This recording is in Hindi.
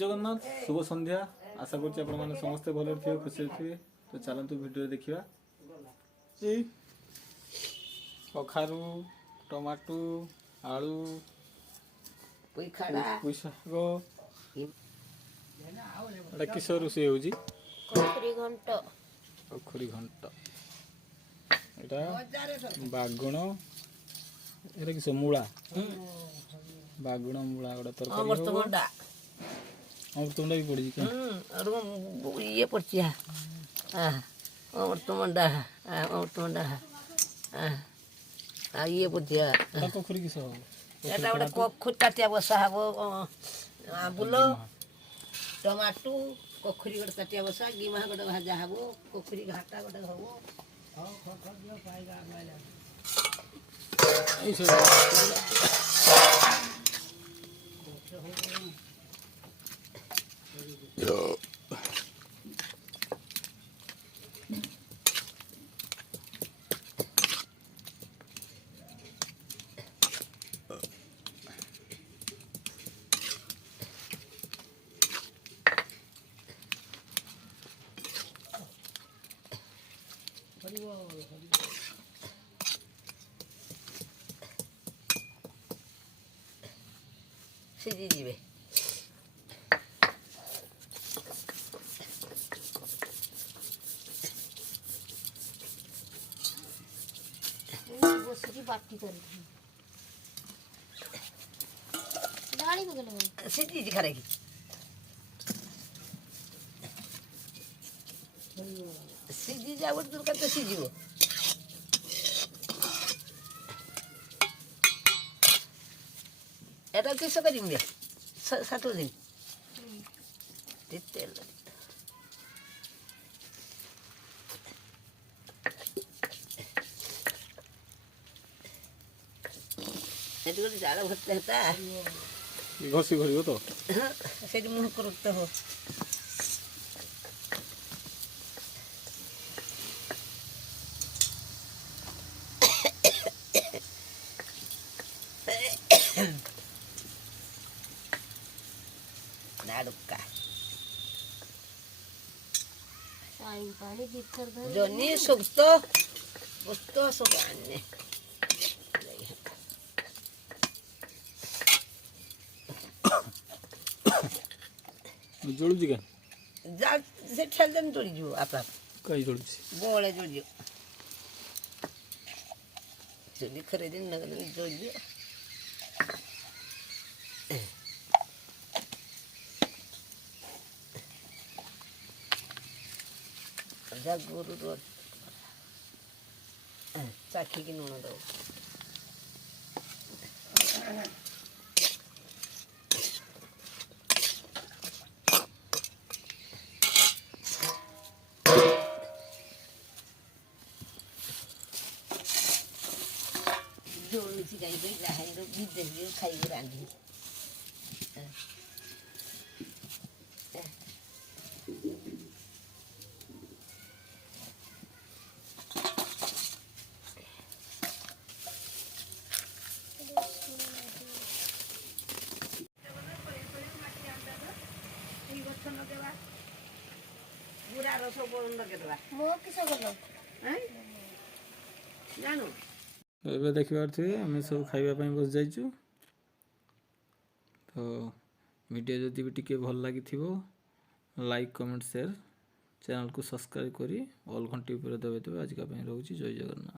जगन्नाथ शुभ संध्या आशा करछि आपण माने समस्त भले थिबे खुशी थिबे। तो चलंतु वीडियो देखिबा। ए कखारू टमाटो आलू पुई शाग एटा किसर रोषे होजी कखुरी घंट एटा बागुण एटा किस मूला बागुण मूला गोटा तरकारी अमृतभंडा भी पड़ी क्या ये पड़ची अमृतभंडा ये पड़ची कखुरी किस एटा गोटे कखुरी ताटिया बसा हबो आंबुल टमाटो कखुरी गोटे ताटिया बसा गिमा गोटे भाजा हबो कखुरी घाटा गोटे हबो सीधी जीवे बाटी कर डाली बगल सीधी जी खरेगी सीधी जाव तुरका तो सीझीबो एटा किस करिम दे सातो दिन तेल एट गोटे जाल भरते हेता घसी घरी हो तो सेठी मुह करते हो नाडुका पाणी भीतर जनी सुक्त वस्तु सब आने जोड़ू क्या जा से ठेल देन तोड़ी जो आप कई जोड़ू बोले जोड़ियो जल्दी खरीदे नगद जोड़ियो जा गुरु रो चाखी की नून दो जोड़ सी कहीं कोई रहे तो विदेश जो खाई को रांधी पूरा रस बोल के दबा मो किस गलो हैं जानो ଏବେ ଦେଖିପାରୁଥିବେ ଆମେ ସବୁ ଖାଇବା ପାଇଁ ବସି ଯାଇଛୁ। ତ ଭିଡ଼ିଓ ଯଦି ବି ଟିକେ ଭଲ ଲାଗିଥିବ ଲାଇକ୍ କମେଣ୍ଟ ସେୟାର ଚ୍ୟାନେଲକୁ ସବସ୍କ୍ରାଇବ୍ କରି ଅଲ୍ ଘଣ୍ଟି ଉପରେ ଦବାଇଦେବେ। ଆଜିକା ପାଇଁ ରହୁଛି ଜୟ ଜଗନ୍ନାଥ।